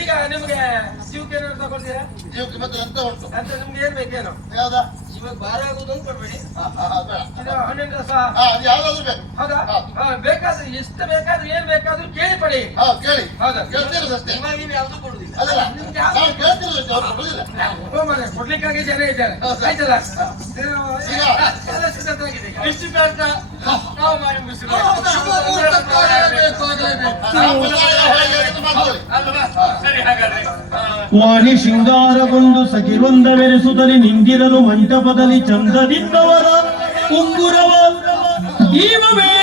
ಈಗ ನಿಮ್ಗೆ ಜೀವಕ್ಕೆ ತಗೊಳ್ತೀರಾ ಜೀವಕ್ಕೆ ಮತ್ತೆ ಎಂತ ಉಂಟು? ಅಂತ ನಿಮ್ಗೆ ಏನ್? ಬೇಕೇನು ಯಾವ್ದಾ ಇವಾಗ ಭಾರ ಆಗುದೊಂದು ಕೊಡ್ಬೇಡಿ ಹಾ, ಹಾ, ಹಾ, ಬೇಡ ಇದು ಹಣ್ಣಿನ ರಸ ಹಾ ಅದು ಯಾವ್ದಾದ್ರು ಬೇಕು. ಹೌದಾ? ಹಾ. ಬೇಕಾದ್ರೆ ಎಷ್ಟು ಬೇಕಾದ್ರೂ ಏನ್ ಬೇಕಾದ್ರೂ ಕೇಳಿ ಪಡಿ. ಹಾ ಕೇಳಿ. ಹೌದಾ? ಕೇಳ್ತಿರೋದು ಅಷ್ಟೇ. ಇವಾಗ ನೀವು ಯಾವ್ದು ಕೊಡುದಿಲ್ಲ. ಅದಲ್ಲ ನಿಮ್ಗೆ ಯಾವ್ದು ನಾವು ಕೇಳ್ತಿರೋದು ಅಷ್ಟೇ ಅವ್ರು ಕೊಡುದಿಲ್ಲ. ಓ ಕೊಡ್ಲಿಕ್ಕಾಗಿ ಜನ ಇದ್ದಾರೆ. ಹೌದು. ಆಯ್ತಲ್ಲ? ಇದು ಈಗ? ಎಲ್ಲ ಸಿದ್ಧತೆಯಾಗಿದೆ ಈಗ. ಎಷ್ಟು ಬೇಡ ನಾವು ಮಾಡಿ ಮುಗಿಸಿದ್ರೆ ಹೌದಾ? ಶುಭಮುಹೂರ್ತಕ್ಕಾಗಲೇಬೇಕು, ಆಗಲೇಬೇಕು. ಸಂಪ್ರದಾಯ ಹೇಗೆ ಅಂತ ಮಾಡ್ಕೊಳ್ಳಿ. ಅಲ್ವಾ? ಸರಿ ಹಾಗಾದ್ರೆ. ಹಾ. ವಾಣಿ ಶೃಂಗಾರಗೊಂಡು ಸಖಿವೊಂದವೆರೆಸುತ್ತಲೇ ನಿಂದಿರಲು ಮಂಟಪದಲ್ಲಿ ಚಂದದಿಂದವರ কুকুরও কীভাবে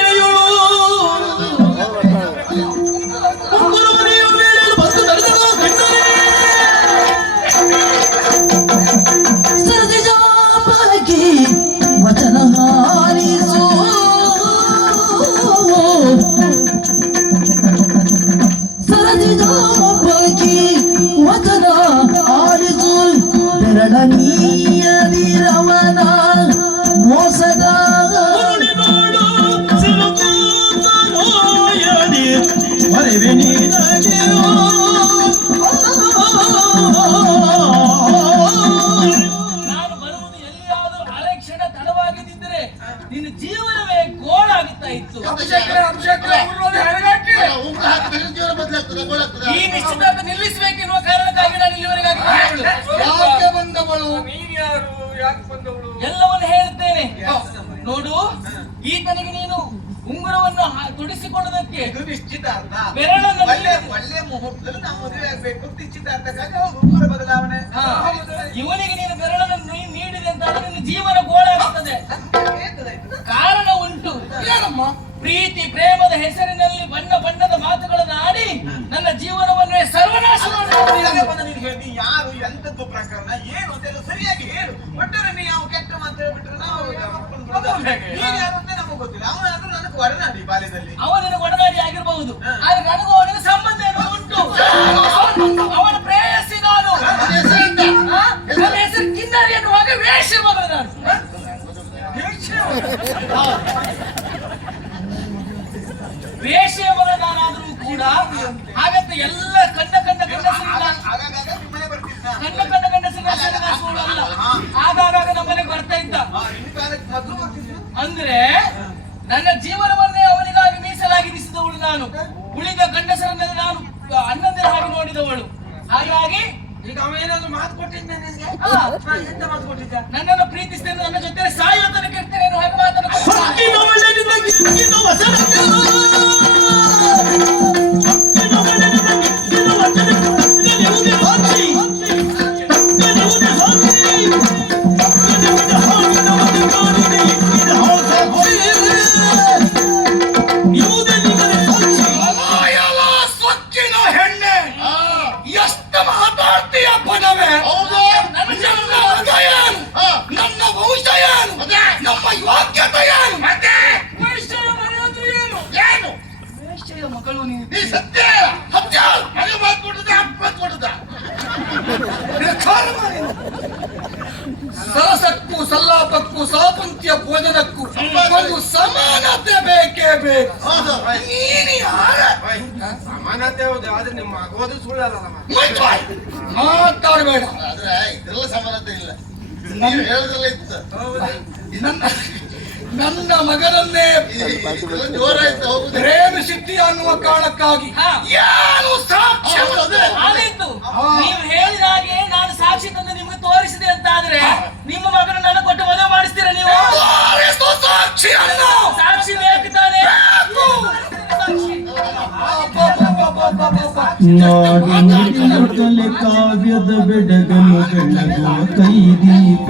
ಅವ್ರು ಬದಲಾವಣೆ. ಇವನಿಗೆ ನೀನು ಬೆರಳನ್ನು ನೀಡಿದೆ ಅಂತ ನಿನ್ನ ಜೀವನ ಗೋಳಾಗುತ್ತದೆ ಕಾರಣ ಉಂಟು. ಪ್ರೀತಿ ಪ್ರೇಮದ ಹೆಸರಿನಲ್ಲಿ ಬಣ್ಣ ಬಣ್ಣದ ಮಾತುಗಳನ್ನು ಆಡಿ ನನ್ನ ಜೀವನವನ್ನೇ ಸರ್ವನಾಶ ನೀನು ಯಾರು ಎಂತದ್ದು ಪ್ರಕರಣ ಏನು ಅಂತೆಲ್ಲ ಸರಿಯಾಗಿ ಹೇಳು. ಒಟ್ಟರೆ ನೀ ಯಾವ ಕೆಟ್ಟ ಮಾತು ಹೇಳ್ಬಿಟ್ರೆ ನಾವು ನೀನ್ ಯಾರು ಅಂತ ನಮಗೆ ಗೊತ್ತಿಲ್ಲ. ಅವನಾದ್ರೂ ನನಗೆ ಒಡನಾಡಿ ಬಾಲ್ಯದಲ್ಲಿ. ಅವನಿನ ಒಡನಾಡಿ ಆಗಿರಬಹುದು. ಆದ್ರೆ ನನಗೂ ನನ್ನ ಜೀವನವನ್ನೇ ಅವನಿಗಾಗಿ ಮೀಸಲಾಗಿರಿಸಿದವಳು ನಾನು. ಉಳಿದ ಗಂಡಸರನ್ನೆಲ್ಲ ನಾನು ಅಣ್ಣಂದಿರ ಹಾಗೆ ನೋಡಿದವಳು. ಹಾಗಾಗಿ ಈಗ ಅವ ಏನಾದ್ರು ಮಾತು ಕೊಟ್ಟಿದ್ದ ನಿನ್ಗೆ? ಎಂತ ಮಾತು ಕೊಟ್ಟಿದ್ದ? ನನ್ನನ್ನು ಪ್ರೀತಿಸ್ತೇನೆ ನನ್ನ ಜೊತೆ ಸಾಯುವ ತನಕ ಇರ್ತೇನೆ ಹಾಗೆ ಮಾತನ್ನು ನಮ್ಮ ಯೋಗ್ಯತೆ ಏನು ಮತ್ತೆ ವೈಶ್ಯ ಮನೆಯದು ಏನು ಏನು ವೇಶ್ಯೆಯ ಮಗಳು ನೀನು ನೀ ಸತ್ಯ ಹತ್ಯ ಮನೆ ಮಾತು ಕೊಟ್ಟದ ಅಪ್ಪ ಕೊಡುದ ನಿರ್ಧಾರ ಮಾಡಿ ಸರಸಕ್ಕೂ ಸಲ್ಲಾಪಕ್ಕೂ ಸ್ವಾತಂತ್ರ್ಯ ಭೋಜನಕ್ಕೂ ಒಂದು ಸಮಾನತೆ ಬೇಕೇ ಬೇಕು ನೀನು ಯಾರ ಸಮಾನತೆ ಹೌದು ಆದ್ರೆ ನಿಮ್ಮ ಆಗೋದು ಸುಳ್ಳಲ್ಲ ಮಾತಾಡಬೇಡ ಆದ್ರೆ ಇದೆಲ್ಲ ಸಮಾನತೆ ಇಲ್ಲ ಹೇಳೋದ್ರಲ್ಲ ಇತ್ತು ನನ್ನ ನನ್ನ ಮಗನನ್ನೇ ಪ್ರೇಮ ಜೋರಾಯ್ತು ಹೋಗುದು. ಪ್ರೇಮಿಸಿದ್ದಿ ಅನ್ನುವ ಕಾರಣಕ್ಕಾಗಿ. ಯಾರು ಏನು ಸಾಕ್ಷ್ಯ ಹೌದು, ಅದೇ. ಆದೀತು ನೀವು ಹೇಳಿದ ಹಾಗೆ ನಾನು ಸಾಕ್ಷಿ ತಂದು ನಿಮ್ಗೆ ತೋರಿಸಿದೆ ಅಂತ ಆದ್ರೆ ನಿಮ್ಮ ಮಗನ ನನ್ನ ಕೊಟ್ಟು ಮದುವೆ ಮಾಡಿಸ್ತೀರ ನೀವು? ಸಾಕ್ಷಿ ಸಾಕ್ಷಿ ಸಾಕ್ಷಿ ಬೇಕಿದ್ದಾನೆ ಕಾವ್ಯದ ಬೆಡಗನು ಬೆಳಗುವ ಕೈದೀಪ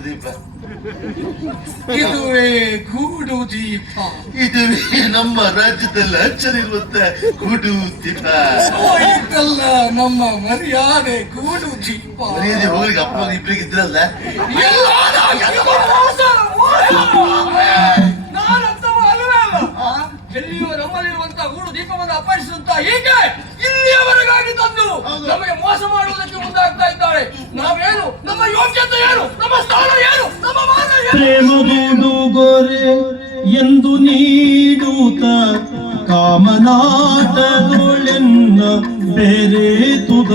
ಗೂಡ್ದೀಪ ಇದುವೇ ಗೂಡು ದೀಪ. ಇದುವೇ ನಮ್ಮ ರಾಜ್ಯದಲ್ಲಿ ಅಚ್ಚರಿರುವಂತ ಗೂಡು ದೀಪ. ಇದಲ್ಲ ನಮ್ಮ ಮರ್ಯಾದೆ ಗೂಡು ದೀಪ. ಮರ್ಯಾದೆ ಹೋಗ್ಲಿಕ್ಕೆ ಅಪ್ಪ ಇಬ್ಬರಿಗೆ ಇದ್ರಲ್ಲ. ಎಲ್ಲಿಯೋ ನಮ್ಮಲ್ಲಿರುವಂತಹ ಗೂಡು ದೀಪವನ್ನು ಅಪಹರಿಸುವಂತ ಹೀಗೆ ಇಲ್ಲಿಯವರೆಗಾಗಿ ತಂದು ನಮಗೆ ಮೋಸ ಮಾಡುವುದಕ್ಕೆ ಮುಂದಾಗ್ತಾ ಇದ್ದಾರೆ. ನಾವೇನು? ನಮ್ಮ ಯೋಗ್ಯತೆ ಏನು? ಮಾನ ಏನು ಪ್ರೇಮದುಡುಗೊರೆ ಎಂದು ನೀಡುತ್ತ ಕಾಮನಾಟದೊಳೆನ್ನ ಬೆರೆತುದ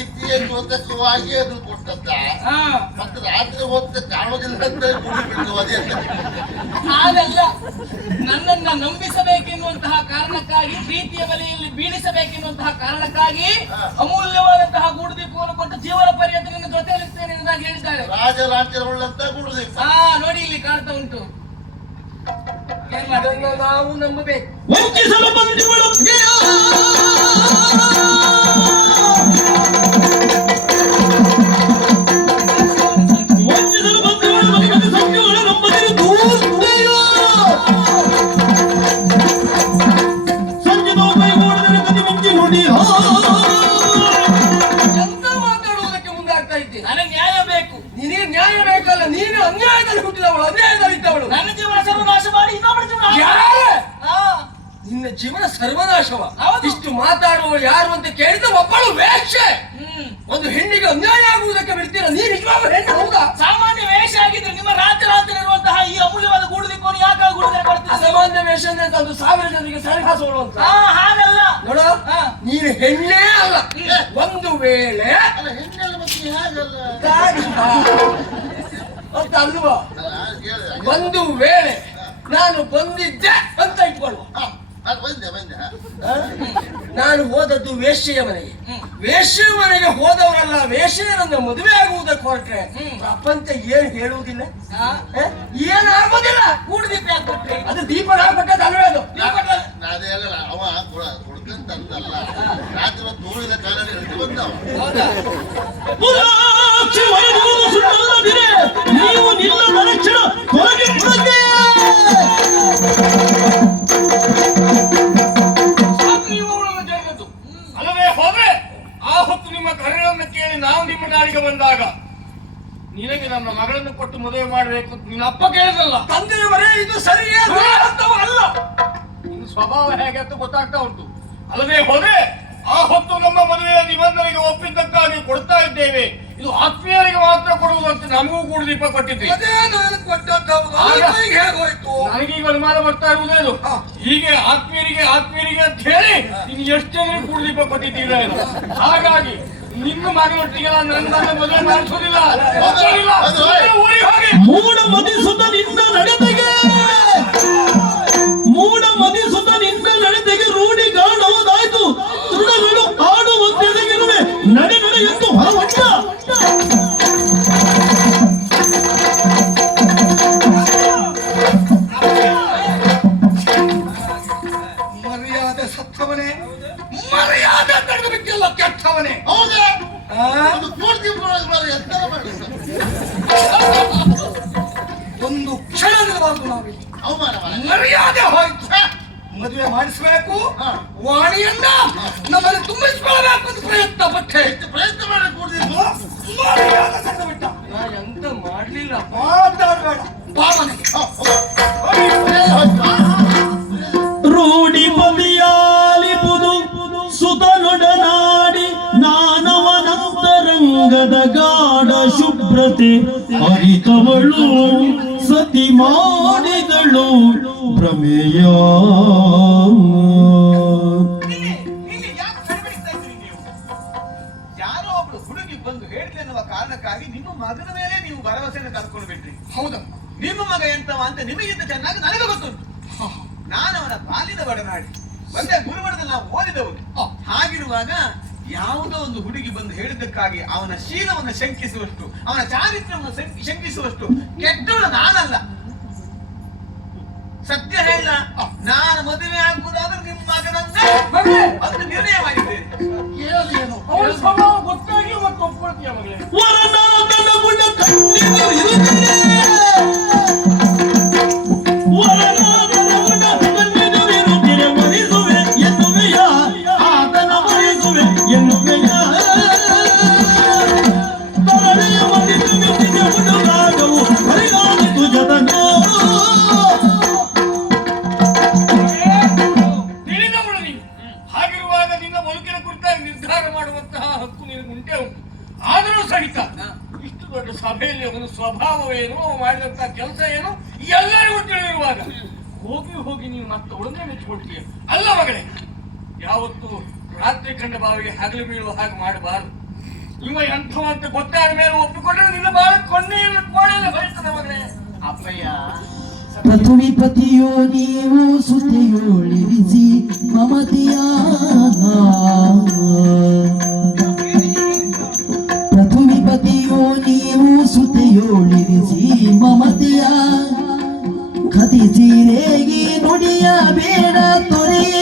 ಪ್ರೀತಿಯ ದ್ಯೋತಕವಾಗಿ ಅದು ಕೊಟ್ಟದ್ದ. ಹಾ. ಮತ್ತೆ ರಾತ್ರಿ ಹೊತ್ತು ಕಾಣೋದಿಲ್ಲ ಅಂತ ಗುಡಿ ಬಿಟ್ಟು ಅದೇ ಅಂತ. ಹಾಗಲ್ಲ. ನನ್ನನ್ನ ನಂಬಿಸಬೇಕೆನ್ನುವಂತಹ ಕಾರಣಕ್ಕಾಗಿ ಪ್ರೀತಿಯ ಬಲೆಯಲ್ಲಿ ಬೀಳಿಸಬೇಕೆನ್ನುವಂತಹ ಕಾರಣಕ್ಕಾಗಿ ಅಮೂಲ್ಯವಾದಂತಹ ಗೂಡುದೀಪವನ್ನು ಕೊಟ್ಟು ಜೀವನ ಪರ್ಯಂತ ನಿನ್ನ ಜೊತೆಯಲ್ಲಿರ್ತೇನೆ ಎಂದಾಗಿ ಹೇಳಿದ್ದಾರೆ. ರಾಜ ರಾಜ್ಯವುಳ್ಳಂತ ಗೂಡುದೀಪ. ಹಾ ನೋಡಿ ಇಲ್ಲಿ ಕಾಣ್ತಾ ಉಂಟು. ನಾವು ನಂಬಬೇಕು. ವಂಚಿಸಲು ಬಂದಿವಳು ಮಾತಾಡುವ ಯಾರು ಅಂತ ಕೇಳಿದ ಒಬ್ಬಳು ವೇಷ ಹ್ಮ್. ಒಂದು ಹೆಣ್ಣಿಗೆ ಅನ್ಯಾಯ ಆಗುವುದಕ್ಕೆ ಬಿಡ್ತೀರ? ನೀನು ನಿಜವಾದ ಹೆಣ್ಣು ಹೌದಾ? ಸಾಮಾನ್ಯ ವೇಷ ಆಗಿದ್ರೆ ನಿಮ್ಮ ರಾತ್ರಿ ರಾತ್ರಿ ಇರುವಂತಹ ಈ ಅಮೂಲ್ಯವಾದ ಗೂಡು ದೀಪವನ್ನು ಯಾಕೆ ಗುಡುದೇ ಕೊಡ್ತೀರಿ? ಅಸಾಮಾನ್ಯ ವೇಷ ಅಂತ ಅದು ಸಾವಿರ ಜನರಿಗೆ ಸರಿಹಾಸ ಅಂತ. ಹಾ ಹಾಗಲ್ಲ. ನೋಡ. ನೀನು ಹೆಣ್ಣೇ ಅಲ್ಲ. ಒಂದು ವೇಳೆ ಅಲ್ಲ ಹೆಣ್ಣೆಲ್ಲ ಮತ್ತೆ ಹಾಗಲ್ಲ ಅಂತ ಅಲ್ವಾ? ಒಂದು ವೇಳೆ ನಾನು ಬಂದಿದ್ದೆ ಅಂತ ಇಟ್ಕೊಳ್ಳುವ ನಾನು ಹೋದದ್ದು ವೇಶ್ಯೆಯ ಮನೆಗೆ. ವೇಶ್ಯೆಯ ಮನೆಗೆ ಹೋದವರಲ್ಲ ವೇಶ್ಯೆಯರನ್ನ ಮದುವೆ ಆಗುವುದಕ್ಕೆ ಹೊರಟ್ರೆ ಪ್ರಪಂಚ ಏನ್ ಹೇಳುವುದಿಲ್ಲ? ಏನ್ ಆಗೋದಿಲ್ಲ ಗೂಡು ದೀಪ ಯಾಕೆ ಕೊಟ್ರಿ ಅದು ದೀಪ ಹಾಕ್ಬೇಕಾದ ಅಲ್ವೇ ಅದು ನೀವು ಅವ ಕೊಡ- ಕೊಡ್ಕಂತ ರಾತ್ರಿ ಹೊತ್ತು ಕಾಲ ಹಿಡಿದು ಬಂದವ. ನೀವು ನಿಲ್ಲ ಹೊರಗೆ ಅಪ್ಪ ಕೇಳಿದ್ರಲ್ಲ? ತಂದೆಯವರೇ ಇದು ಸರಿಯೇ ಅಂತವ ಅಲ್ಲ. ನಿನ್ನ ಸ್ವಭಾವ ಹೇಗೆ ಅಂತ ಗೊತ್ತಾಗ್ತಾ ಉಂಟು. ಅಲ್ಲದೆ ಹೋದ್ರೆ ಆ ಹೊತ್ತು ನಮ್ಮ ಮದುವೆಯ ನಿಬಂಧನೆಗೆ ಒಪ್ಪಿದ್ದಕ್ಕಾಗಿ ಕೊಡ್ತಾ ಇದ್ದೇವೆ. ಇದು ಆತ್ಮೀಯರಿಗೆ ಮಾತ್ರ ಕೊಡುವುದಂತೆ ನಮಗೂ ಕೂಡ ದೀಪ ಕೊಟ್ಟಿದ್ದೆ. ನನಗೀಗ ಅನುಮಾನ ಬರ್ತಾ ಇರುವುದೇನು ಹೀಗೆ ಆತ್ಮೀಯರಿಗೆ ಆತ್ಮೀಯರಿಗೆ ಅಂತ ಹೇಳಿ ನೀನು ಎಷ್ಟು ಜನರಿಗೆ ಕೂಡ ದೀಪ ಕೊಟ್ಟಿದ್ದೀರ? ಹಾಗಾಗಿ ನಿಮ್ಮ ಮಗಳೊಟ್ಟಿಗೆ ನಾನು ನನ್ನ ಮದುವೆ ಮಾಡಿಸೋದಿಲ್ಲ ಮೂಡ ಮದಿಸುತ್ತ ನಿನ್ನ ನಡತೆಗೆ ಒಂದು ಒಂದು ಕ್ಷಣದವರೆಗೂ ನಾವಿಲ್ಲಿ. ಮರ್ಯಾದೆ ಹೋಯ್ತು. ಮದುವೆ ಮಾಡಿಸ್ಬೇಕು. ವಾಣಿಯನ್ನ ನಮ್ಮಲ್ಲಿ ತುಂಬಿಸ್ಕೊಳ್ಬೇಕು ಅಂತ ಪ್ರಯತ್ನ ಪಟ್ಟೆ. ಪ್ರಯತ್ನ ಮಾಡಿ ಕೂಡಿದ್ರು ಮರ್ಯಾದ ಸಣ್ಣ ಬಿಟ್ಟ ನಾ ಎಂತ ಮಾಡ್ಲಿಲ್ಲ ಮಾತಾಡ್ಬೇಡ. ಬಾ ರೂಢಿ ರೂಢಿಪದಿಯಾಲಿಪುದು ಗಾಢ ಶುಭ್ರತೆ ಅರಿತವಳು ಸತಿ ಮಾಡಿದಳು ಭ್ರಮೆಯ ಯಾರೋ ಒಬ್ರು ಹುಡುಗಿ ಬಂದು ಹೇಳ್ತೆ ಎನ್ನುವ ಕಾರಣಕ್ಕಾಗಿ ನಿಮ್ಮ ಮಗನ ಮೇಲೆ ನೀವು ಭರವಸೆಯನ್ನು ಕಳ್ಕೊಂಡು ಬಿಟ್ರಿ ಹೌದಾ ನಿಮ್ಮ ಮಗ ಎಂತವ ಅಂತ ನಿಮಗಿಂತ ಚೆನ್ನಾಗಿ ನನಗೆ ಗೊತ್ತುಂಟು ನಾನು ಅವನ ಪಾಲಿನ ಒಡನಾಡಿ ಒಂದೇ ಗುರುಮಠದಲ್ಲಿ ನಾವು ಓದಿದವರು. ಹಾಗಿರುವಾಗ ಯಾವುದೋ ಒಂದು ಹುಡುಗಿ ಬಂದು ಹೇಳಿದ್ದಕ್ಕಾಗಿ ಅವನ ಶೀಲವನ್ನು ಶಂಕಿಸುವಷ್ಟು ಅವನ ಚಾರಿತ್ರವನ್ನು ಶಂಕ- ಶಂಕಿಸುವಷ್ಟು ಕೆಟ್ಟವಳು ನಾನಲ್ಲ. ಸತ್ಯ ಹೇಳ ನಾನು ಮದುವೆ ಆಗುವುದಾದ್ರೆ ನಿಮ್ಮ ಮಗನಂತೆ ಅದು ನಿರ್ಣಯವಾಗಿದೆ. ನಿರ್ಣಯ ಮಾಡಿದ್ದೇನೆ ಗೊತ್ತಾಗಿ ಮತ್ತೆ ಒಪ್ಕೊಳ್ತೀಯ ಮಗಳೇ ಬಾವಿಗೆ ಹಗಲು ಬೀಳುವ ಹಾಗೆ ಮಾಡಬಾರದು. ಇವ ಎಂಥವ ಅಂತ ಗೊತ್ತಾದ ಮೇಲೆ ಒಪ್ಪಿಕೊಂಡ್ರೆ ನಿನ್ನ ಬಾಳ ಕೊನ್ನೆ ಕೋಣೆಯಲ್ಲಿ ಅಪ್ಪಯ್ಯ. ಪೃಥ್ವಿ ಪತಿಯೋ ನೀವು ಸುತೆಯೋಳಿರಿಸಿ ಮಮತಿಯ ಪೃಥ್ವಿ ಪತಿಯೋ ನೀವು ಮಮತಿಯ ಕತಿ ಸೀರೆಗೆ ನುಡಿಯ ಬೇಡ ತೊರೆಯೇ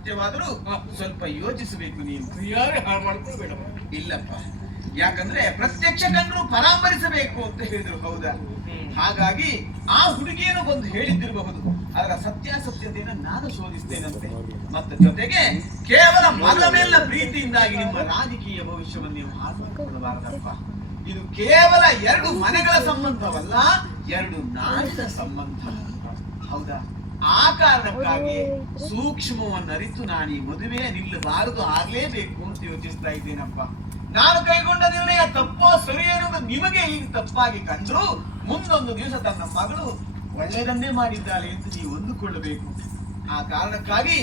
ಮಾತುಗಳು ಸತ್ಯವಾದರೂ ಸ್ವಲ್ಪ ಯೋಚಿಸಬೇಕು ನೀನು. ಯಾರೇ ಹಾಳು ಮಾಡ್ಕೊಳ್ಬೇಡ. ಇಲ್ಲಪ್ಪ. ಯಾಕಂದ್ರೆ ಪ್ರತ್ಯಕ್ಷ ಕಂಡ್ರು ಪರಾಮರಿಸಬೇಕು ಅಂತ ಹೇಳಿದ್ರು ಹೌದಾ? ಹಾಗಾಗಿ ಆ ಹುಡುಗಿಯನ್ನು ಬಂದು ಹೇಳಿದ್ದಿರಬಹುದು. ಅದರ ಸತ್ಯಾಸತ್ಯತೆಯನ್ನು ನಾನು ಶೋಧಿಸ್ತೇನಂತೆ. ಮತ್ತೆ ಜೊತೆಗೆ ಕೇವಲ ಮೇಲಿನ ಪ್ರೀತಿಯಿಂದಾಗಿ ನಿಮ್ಮ ರಾಜಕೀಯ ಭವಿಷ್ಯವನ್ನು ನೀವು ಹಾಳು ಮಾಡಿಕೊಳ್ಳಬಾರದಪ್ಪ. ಇದು ಕೇವಲ ಎರಡು ಮನೆಗಳ ಸಂಬಂಧವಲ್ಲ ಎರಡು ನಾಡಿನ ಸಂಬಂಧ. ಹೌದಾ? ಆ ಕಾರಣಕ್ಕಾಗಿ ಸೂಕ್ಷ್ಮವನ್ನು ಅರಿತು ನಾನು ಈ ಮದುವೆ ನಿಲ್ಲಬಾರದು, ಆಗಲೇಬೇಕು ಅಂತ ಯೋಚಿಸ್ತಾ ಇದ್ದೇನಪ್ಪ. ನಾನು ಕೈಗೊಂಡ ನಿರ್ಣಯ ತಪ್ಪೋ ಸರಿ ಅನ್ನೋದು ನಿಮಗೆ ಈಗ ತಪ್ಪಾಗಿ ಕಂಡ್ರು ಮುಂದೊಂದು ದಿವಸ ತನ್ನ ಮಗಳು ಒಳ್ಳೆಯದನ್ನೇ ಮಾಡಿದ್ದಾಳೆ ಎಂದು ನೀವು ಹೊಂದಿಕೊಳ್ಳಬೇಕು. ಆ ಕಾರಣಕ್ಕಾಗಿ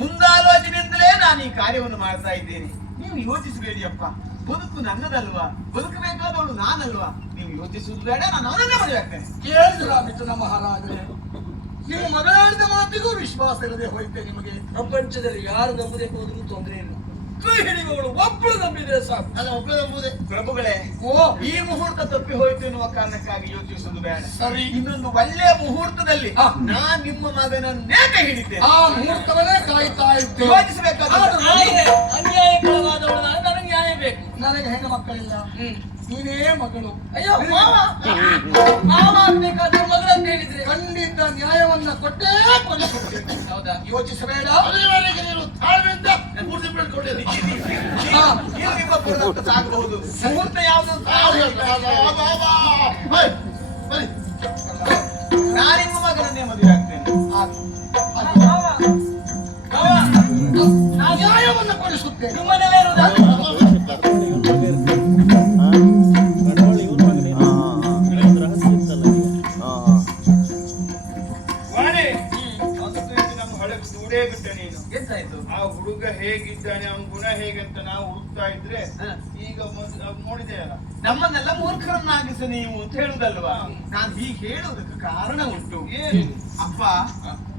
ಮುಂದಾಲೋಚನೆಯಿಂದಲೇ ನಾನು ಈ ಕಾರ್ಯವನ್ನು ಮಾಡ್ತಾ ಇದ್ದೇನೆ. ನೀವು ಯೋಚಿಸಬೇಡಿ ಅಪ್ಪ ಬದುಕು ನನ್ನದಲ್ವಾ? ಬದುಕಬೇಕಾದವಳು ನಾನಲ್ವಾ? ನೀವು ಯೋಚಿಸುವುದು ಬೇಡ, ನಾನು ಅವನನ್ನೇ ಮದುವೆ ಆಗ್ತೇನೆ. ಕೇಳಿದ್ರ ಮಹಾರಾಜರೇ? ನೀವು ಮಗಳಾಡಿದ ಮಾತಿಗೂ ವಿಶ್ವಾಸ ಇರದೆ ಹೋಯ್ತೆ ನಿಮಗೆ. ಪ್ರಪಂಚದಲ್ಲಿ ಯಾರು ನಂಬುದೇ ಹೋದ್ರೂ ತೊಂದರೆ ಇಲ್ಲ. ಕೈ ಹಿಡಿಯುವವಳು ಒಬ್ಬಳು ನಂಬಿದ್ರೆ ಸಾಕು. ನಾನು ಒಬ್ಬಳು ನಂಬುದೇ ಪ್ರಭುಗಳೇ ಓ ಈ ಮುಹೂರ್ತ ತಪ್ಪಿ ಹೋಯ್ತು ಎನ್ನುವ ಕಾರಣಕ್ಕಾಗಿ ಯೋಚಿಸುವುದು ಬೇಡ. ಸರಿ. ಇನ್ನೊಂದು ಒಳ್ಳೆಯ ಮುಹೂರ್ತದಲ್ಲಿ ನಾ ನಾನ್ ನಿಮ್ಮ ಮಗನನ್ನೇ ಕೈ ಹಿಡಿತೇನೆ. ಆ ಮುಹೂರ್ತವನ್ನೇ ಕಾಯ್ತಾ ಇದ್ದೆ ಯೋಚಿಸಬೇಕಾದ ನಾನು. ನನಗೆ ಹೆಣ್ಣು ಮಕ್ಕಳಿಲ್ಲ. ನೀನೇ ಮಗಳು. ಅಯ್ಯೋ ಮಾವ. ಮಾವ ಆಗ್ಬೇಕಾದ್ರೆ ಮಗಳು ಅಂತ ಹೇಳಿದ್ರೆ. ಖಂಡಿತ ನ್ಯಾಯವನ್ನ ಕೊಟ್ಟೇ ಕೊಂಡು ಹೌದಾ? ಯೋಚಿಸಬೇಡ. ಅಲ್ಲಿವರೆಗೆ ನೀನು ತಾಳ್ಮೆಯಿಂದ ಪೂರ್ತಿ ಸಾಗಬಹುದು ಮುಹೂರ್ತ ಯಾವುದು? ಮದುವೆ ಆಗ್ತೇನೆ. ನ್ಯಾಯವನ್ನು ಕೊಡಿಸುತ್ತೇನೆ. ನಿಮ್ಮನೇಲೇ ಇರುವುದಾ ಬಿಟ್ಟೆ ನೀನು. ಎಂತಾಯ್ತು ಆ ಹುಡುಗ ಹೇಗೆ ನಾವು ಹುಡುಕ್ತಾ ಇದ್ರೆ ಈಗ ನೋಡಿದೆಯಲ್ಲ? ನಮ್ಮನ್ನೆಲ್ಲ ಮೂರ್ಖರನ್ನಾಗಿಸ ನೀವು ಅಂತ ಹೇಳುದಲ್ವಾ? ನಾನು ಹೀಗೆ ಹೇಳುವುದಕ್ಕೆ ಕಾರಣ ಉಂಟು? ಅಪ್ಪ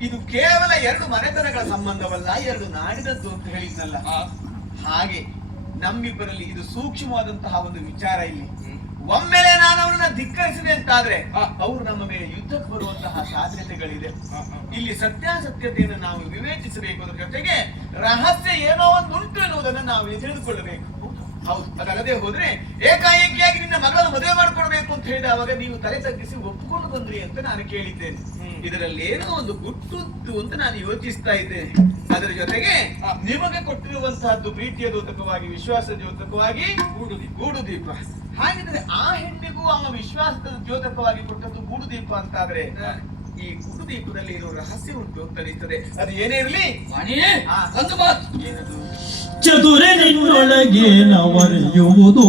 ಇದು ಕೇವಲ ಎರಡು ಮನೆತನಗಳ ಸಂಬಂಧವಲ್ಲ ಎರಡು ನಾಡಿನದ್ದು ಅಂತ ಹೇಳಿದ್ನಲ್ಲ. ಹಾಗೆ ನಮ್ಮಿಬ್ಬರಲ್ಲಿ ಇದು ಸೂಕ್ಷ್ಮವಾದಂತಹ ಒಂದು ವಿಚಾರ ಇಲ್ಲಿ. ಒಮ್ಮೆಲೆ ನಾನು ಅವರನ್ನ ಧಿಕ್ಕರಿಸಿದೆ ಅಂತಾದ್ರೆ ಅವರು ನಮ್ಮ ಮೇಲೆ ಯುದ್ಧಕ್ಕೆ ಬರುವಂತಹ ಸಾಧ್ಯತೆಗಳಿದೆ. ಇಲ್ಲಿ ಸತ್ಯಾಸತ್ಯತೆಯನ್ನು ನಾವು ವಿವೇಚಿಸಬೇಕು. ಅದರ ಜೊತೆಗೆ ರಹಸ್ಯ ಏನೋ ಒಂದು ಉಂಟು ಎನ್ನುವುದನ್ನು ನಾವು ತಿಳಿದುಕೊಳ್ಳಬೇಕು. ಹೌದು. ಅದಲ್ಲದೆ ಹೋದ್ರೆ ಏಕಾಏಕಿಯಾಗಿ ನಿನ್ನ ಮಗಳನ್ನು ಮದುವೆ ಮಾಡಿಕೊಡ್ಬೇಕು ಅಂತ ಹೇಳಿದಾಗ ನೀವು ತಲೆ ತಗ್ಗಿಸಿ ಒಪ್ಪಿಕೊಂಡು ಬಂದ್ರಿ ಅಂತ ನಾನು ಕೇಳಿದ್ದೇನೆ. ಇದರಲ್ಲಿ ಏನೋ ಒಂದು ಗುಟ್ಟುತ್ತು ಅಂತ ನಾನು ಯೋಚಿಸ್ತಾ ಇದ್ದೇನೆ. ಅದರ ಜೊತೆಗೆ ನಿಮಗೆ ಕೊಟ್ಟಿರುವಂತಹದ್ದು ಪ್ರೀತಿಯ ದೋತಕವಾಗಿ ವಿಶ್ವಾಸ ದೋತಕವಾಗಿ ಗೂಡು ದೀಪ ಹಾಗಿದ್ರೆ ಆ ಹೆಣ್ಣಿಗೂ ಅವ ವಿಶ್ವಾಸದ ದ್ಯೋತಕವಾಗಿ ಕೊಟ್ಟದ್ದು ಗೂಡು ದೀಪ ಅಂತಾದ್ರೆ ಈ ಗೂಡು ದೀಪದಲ್ಲಿ ಇರೋ ರಹಸ್ಯ ಉಂಟು ಅಂತ ಅನಿಸ್ತದೆ. ಅದು ಏನೇ ಇರಲಿ? ಏನದು? ಚದುರೆ ನಿನ್ನೊಳಗೆ ನವರಿಯುವುದು.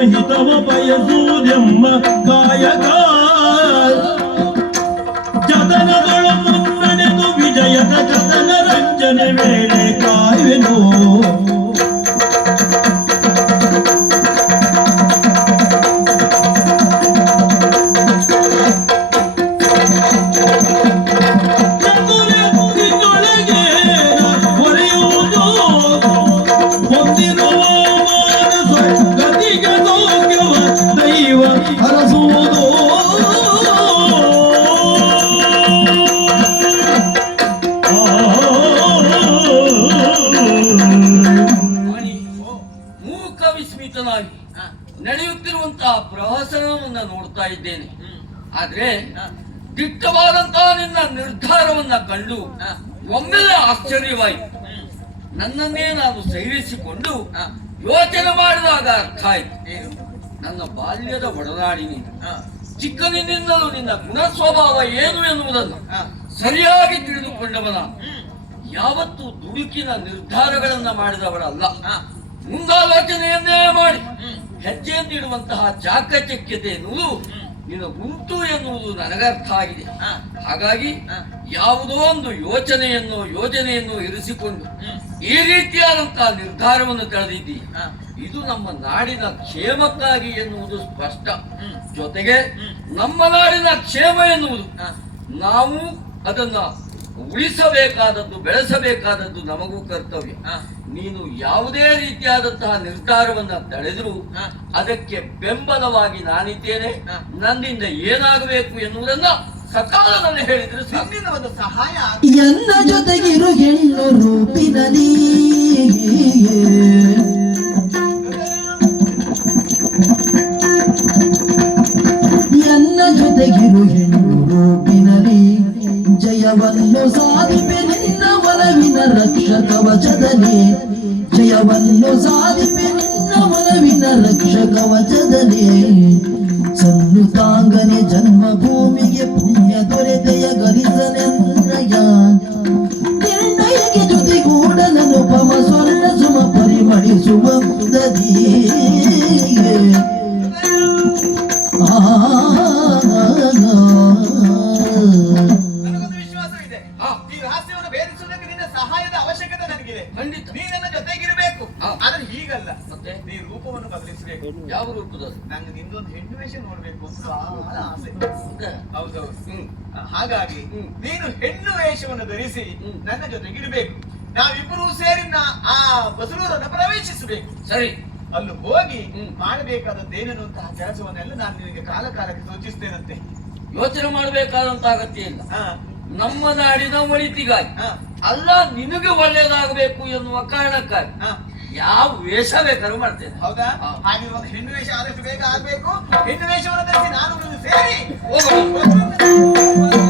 సహితమ పయసూర్యమ్మ గాయకా ಆಶ್ಚರ್ಯವಾಯಿತು ನನ್ನನ್ನೇ ನಾನು ಸೈರಿಸಿಕೊಂಡು ಯೋಚನೆ ಮಾಡಿದಾಗ ಅರ್ಥ ಆಯ್ತು. ನನ್ನ ಬಾಲ್ಯದ ಒಡನಾಡಿ ನೀನು. ಹ, ಚಿಕ್ಕನಿಂದಲೂ ನಿನ್ನ ಗುಣ ಸ್ವಭಾವ ಏನು ಎನ್ನುವುದನ್ನು ಸರಿಯಾಗಿ ತಿಳಿದುಕೊಂಡವನ. ಯಾವತ್ತು ದುಡುಕಿನ ನಿರ್ಧಾರಗಳನ್ನ ಮಾಡಿದವಳಲ್ಲ ಮುಂದಾಲೋಚನೆಯನ್ನೇ ಮಾಡಿ. ಹೆಜ್ಜೆ ಹೆಜ್ಜೆಯನ್ನಿಡುವಂತಹ ಚಾಕಚಕ್ಯತೆ ಎನ್ನುವುದು ನಿನ್ನ ಉಂಟು ಎನ್ನುವುದು ನನಗರ್ಥ ಆಗಿದೆ. ಹಾಗಾಗಿ. ಯಾವುದೋ ಒಂದು ಯೋಚನೆಯನ್ನು ಯೋಜನೆಯನ್ನು ಇರಿಸಿಕೊಂಡು ಈ ರೀತಿಯಾದಂತಹ ನಿರ್ಧಾರವನ್ನು ತಳೆದಿದ್ದಿ ಹ. ಇದು ನಮ್ಮ ನಾಡಿನ ಕ್ಷೇಮಕ್ಕಾಗಿ ಎನ್ನುವುದು ಸ್ಪಷ್ಟ ಜೊತೆಗೆ ನಮ್ಮ ನಾಡಿನ ಕ್ಷೇಮ ಎನ್ನುವುದು. ನಾವು ಅದನ್ನ ಉಳಿಸಬೇಕಾದದ್ದು ಬೆಳೆಸಬೇಕಾದದ್ದು ನಮಗೂ ಕರ್ತವ್ಯ. ನೀನು ಯಾವುದೇ ರೀತಿಯಾದಂತಹ ನಿರ್ಧಾರವನ್ನ ತಳೆದರೂ. ಅದಕ್ಕೆ ಬೆಂಬಲವಾಗಿ ನಾನಿದ್ದೇನೆ. ನನ್ನಿಂದ ಏನಾಗಬೇಕು ಎನ್ನುವುದನ್ನ ಸಕಾಲದಲ್ಲಿ ಹೇಳಿದ್ರೆ. ನಿನ್ನಿಂದ ಒಂದು ಸಹಾಯ ಎನ್ನ ಜೊತೆಗಿರು ಹೆಣ್ಣು ರೂಪಿನಲಿ ಎನ್ನ ಜೊತೆಗಿರು ಹೆಣ್ಣು ರೂಪಿನಲಿ ಜಯವನ್ನು ಸಾಧಿಪೆ ನಿನ್ನ ಒಲವಿನ ರಕ್ಷ ಕವಚದಲ್ಲಿ ಜಯವನ್ನು ಸಾಧಿಪೆ ನಿನ್ನ ಒಲವಿನ ರಕ್ಷ ಕವಚದಲ್ಲಿ ಸನ್ನುತಾಂಗನೆ ಜನ್ಮಭೂಮಿಗೆ ಪುಣ್ಯ ದೊರೆತೆಯ ಗರಿಸನೆನ್ನಯ ನಿರ್ಣಯಕ್ಕೆ ಜೊತೆಗೂಡಲನುಪಮ ಸ್ವರ್ಣ ಸುಮ ಪರಿಮಳಿಸುವ ಆ ಮತ್ತೆ? ನೀ ರೂಪವನ್ನು ಬದಲಿಸಬೇಕು ಯಾವ ರೂಪದ? ನಂಗೆ ನಿಂದೊಂದು ಹೆಣ್ಣು ವೇಷ ನೋಡ್ಬೇಕು ಅಂತ ಬಹಳ ಆಸೆ. ಹೌದಾ? ಹೌದೌದು. ಹಾಗಾಗಿ. ನೀನು ಹೆಣ್ಣು ವೇಷವನ್ನು ಧರಿಸಿ. ನನ್ನ ಜೊತೆಗಿರಬೇಕು ನಾವಿಬ್ಬರೂ ಸೇರಿ ಆ ಬಸರೂರನ್ನು ಪ್ರವೇಶಿಸಬೇಕು. ಸರಿ. ಅಲ್ಲಿ ಹೋಗಿ ಹ್ಮ್. ಮಾಡಬೇಕಾದದ್ದೇನೆನ್ನುವಂತಹ ಕೆಲಸವನ್ನೆಲ್ಲ ನಾನು ನಿನಗೆ ಕಾಲ ಕಾಲಕ್ಕೆ ಸೂಚಿಸ್ತೇನಂತೆ. ಯೋಚನೆ ಮಾಡಬೇಕಾದಂತ ಅಗತ್ಯ ಇಲ್ಲ. ನಮ್ಮ ನಾಡಿನ ಒಳಿತಿಗಾಗಿ ಹ, ಅಲ್ಲ ನಿನಗೆ ಒಳ್ಳೇದಾಗಬೇಕು ಎನ್ನುವ ಕಾರಣಕ್ಕಾಗಿ ಹ. ಯಾವ ವೇಷ ಬೇಕಾದ್ರೂ ಮಾಡ್ತೇನೆ. ಹೌದಾ? ಹಾಗೆ ಹಾಗಿರುವಾಗ ಹೆಣ್ಣು ವೇಷ ಆದಷ್ಟು ಬೇಗ ಆಗ್ಬೇಕು. ಹೆಣ್ಣು ವೇಷವನ್ನು ಧರಿಸಿ ನಾನು ನೀನು ಸೇರಿ ಹೋಗೋಣ.